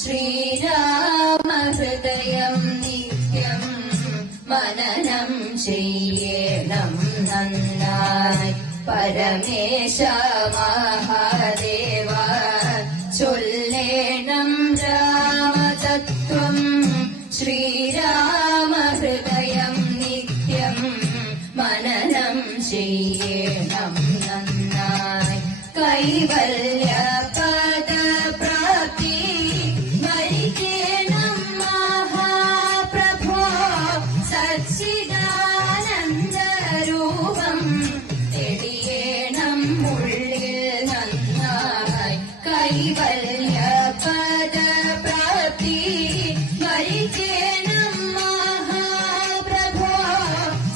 ശ്രീരാമഹൃദയം നിത്യം മനനം ചെയ്യണം നന്നായി. പരമേശ മഹാദേവ ചൊല്ലേണം രാമതത്വം. ശ്രീരാമഹൃദയം നിത്യം മനനം ചെയ്യണം നന്നായി. കൈവല്യ പദപ്രാപ്തി വരിക്കേണം മഹാപ്രഭോ. സച്ചിദാനന്ദരൂപം തെളിയേണം ഉള്ളിൽ നന്നായി. കൈവല്യ പദപ്രാപ്തി വരിക്കേണം മഹാപ്രഭോ.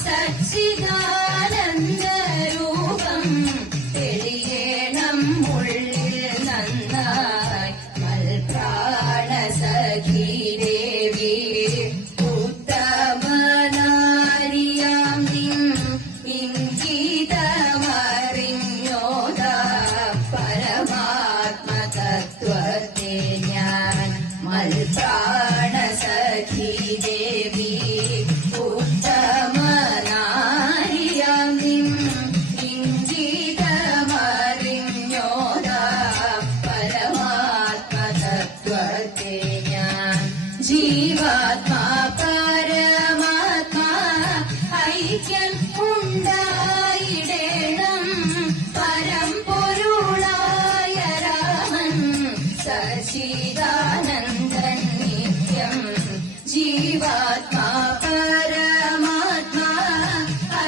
സച്ചിദാനന്ദരൂപം തെളിയേണം ഉള്ളിൽ നന്നായി. മൽപ്രാണസഖീ ദേവി ഉത്തമനാരിയാം നിൻ ഇംഗിതമറിഞ്ഞോദ പരമാത്മതത്വത്തെ ഞാൻ. മൽപ്രാണസഖീ ദേവി ഉത്തമനാരിയാം നിൻ ഇംഗിതമറിഞ്ഞോദ പരമാത്മതത്വത്തെ ഞാൻ. ജീവാത്മാ പരമാത്മാ ഐക്യം ഉണ്ടായിടേണം. പരമ്പൊരുളായ രാമൻ സച്ചിദാനന്ദൻ നിത്യം. ജീവാത്മാ പരമാത്മാ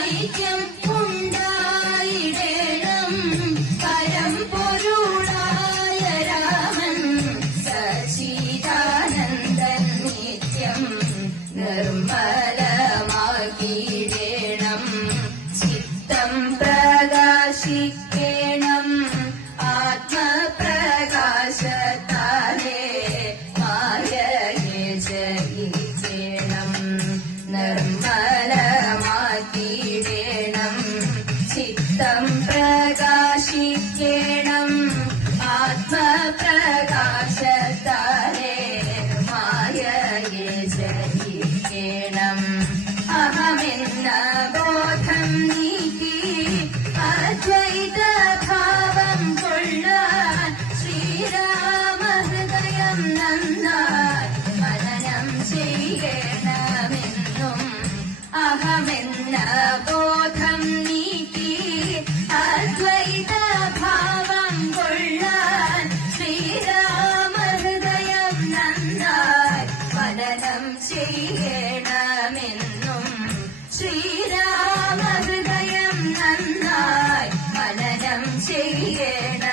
ഐക്യം ഉണ്ടായിടേണം. പരമ്പൊരുളായ രാമൻ സച്ചിദാനന്ദൻ നിത്യം. നിർമ്മലമാക്കിയിടേണം ചിത്തം പ്രകാശിക്കേണം. ആത്മപ്രകാശത്താലേ മായയെ ജയിക്കേണം. നിർമ്മലമാക്കിയിടേണം ചിത്തം പ്രകാശിക്കേണം. ആത്മപ്രകാശത്താലേ മായയെ ജയിക്കേണം. അഹമെന്ന ബോധം നീക്കി അദ്വൈത ഭാവം കൊള്ളാൻ. ശ്രീരാമഹൃദയം നന്നായി മനനം ചെയ്യണമെന്നും. അഹമെന്ന ബോധം നീക്കി അദ്വൈത ഭാവം കൊള്ളാൻ. ശ്രീരാമഹൃദയം നന്നായി മനനം ചെയ്യണമെന്നും. ശ്രീരാമഹൃദയം നന്നായി മനനം ചെയ്യണം.